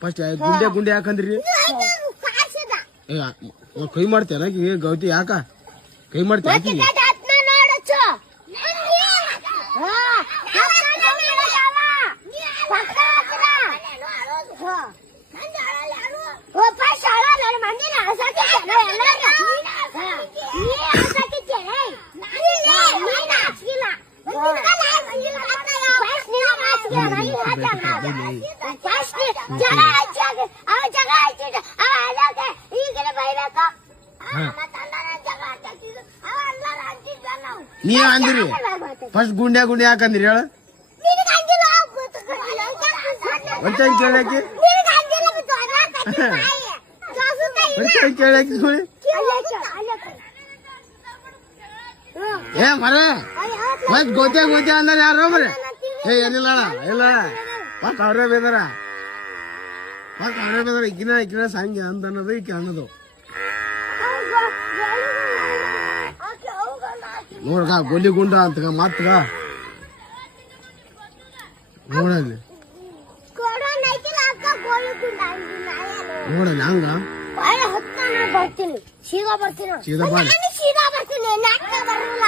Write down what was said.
first ಗುಂಡೆ ಗುಂಡೆ ಯಾಕಂದ್ರಿ ಕೈ ಮಾಡ್ತೇನ ಗೌತಿ ಯಾಕ ಕೈ ಮಾಡ್ತೇನೆ ನೀ ಅಂದ್ರಿ ಫಸ್ಟ್ ಗುಂಡೆ ಗುಂಡೆ ಯಾಕಂದ್ರಿ ಹೇಳ ಕೇಳಾಕಿ ಕೇಳಾಕಿ ನೋಡಿ ಏ ಮರ ಮತ್ ಗೋತೆ ಗೋತೆ ಅಂದ್ರ ಯಾರು ಮರ ಏ ಏನಿಲ್ಲ ಇಲ್ಲ ಮತ್ ಅವ್ರೇ ಬೇದಾರ ಈಕಿನ ಸಂಗೆ ಅಂತ ಅನ್ನೋದು ಈಕೆ ಅನ್ನೋದು ನೋಡ್ಗ ಗೋಲಿ ಗುಂಡ ಅಂತ ಮಾತ್ರ ನೋಡಲ್ಲಿ ನೋಡಲ್ಲಿ ಹಂಗ ಬರ್ತೀನಿ ಸೀದಾ ಬರ್ತೀನಿ ಸೀದಾ ಬಾ ಸೀದಾ ಬರ್ತೀನಿ ಬರಲ್ಲ